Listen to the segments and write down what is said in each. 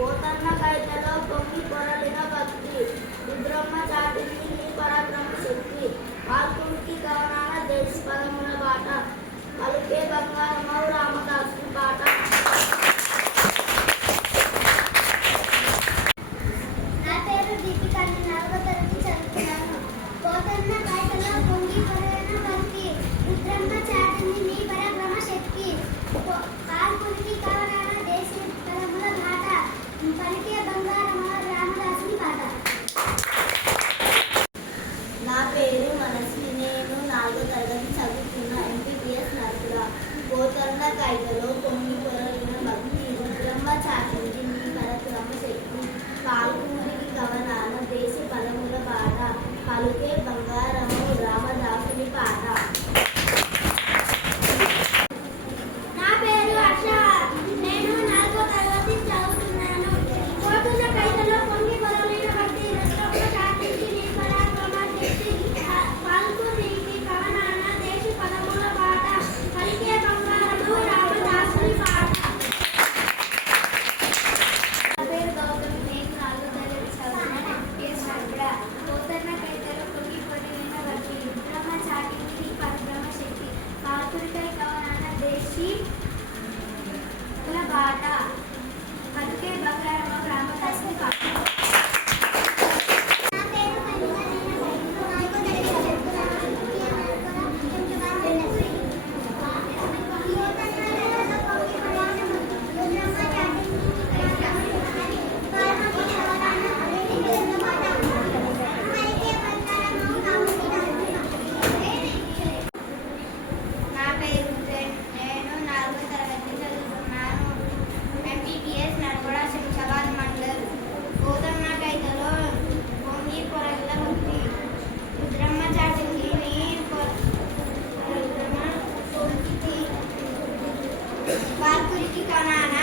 గోతర్ణ కైతలో పొంగి పొరలిన భక్తి రుద్రమ్మ చాటింది నీ పరాక్రమ శక్తి వాల్మీకి కవనాన దేశ పదముల బాట పలుకే బంగారమౌ రామదాసు పాట. నా పేరు దీపిక, నేను 4వ తరగతి చదువుతున్నాను. గోతర్ణ కైతలో పొంగి పొరలిన భక్తి రుద్రమ్మ చాటింది నీ పరాక్రమ శక్తి వాల్మీకి కవనాన దేశ పదముల బాట పలికే బంగారమౌ రామదాసుని పాట. నా పేరు మనస్వి, నేను 4వ తరగతి చదువుతున్న ఎంపీపీఎస్ నరకుల. గోతర్ణ కైతలో పొంగి పొరలిన భక్తి రుద్రమ్మ చాటింది నీ పరాక్రమ శక్తి వాల్మీకి కవనాన దేశ పదముల బాట పలుకే బంగారము రామదాసుని పాట. నా పేరు హర్ష, నేను 4వ తరగతి చదువుతున్నాను. గోతర్ణ కైతలో పొంగి పొరలిన భక్తి రుద్రమ్మ చాటింది నీ పరాక్రమ శక్తి వాల్మీకి కవనాన దేశ పదముల బాట పలికే బంగారము రామదాసుని పాట. నా పేరు గౌతమి, నేను 4వ తరగతి చదువుతున్నాను. ఎంపీఎస్ నరకుల. గోతర్ణ కైతలో పొంగి పొరలిన భక్తి రుద్రమ్మ చాటింది నీ పరాక్రమ శక్తి వాల్మీకి కవనాన దేశి బాట పలికే బంగారము రామదాసుని పాట. నా పేరు నేను 4వ తరగతి చదువుతున్నాను. ఎంపీపీఎస్ నరకుల శంషాబాద్ మండల్. గోతర్ణ కైతలో పొంగి పొరలిన భక్తి రుద్రమ్మ చాటింది నీ వాల్మీకి కవనాన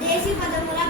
దేశి పదముల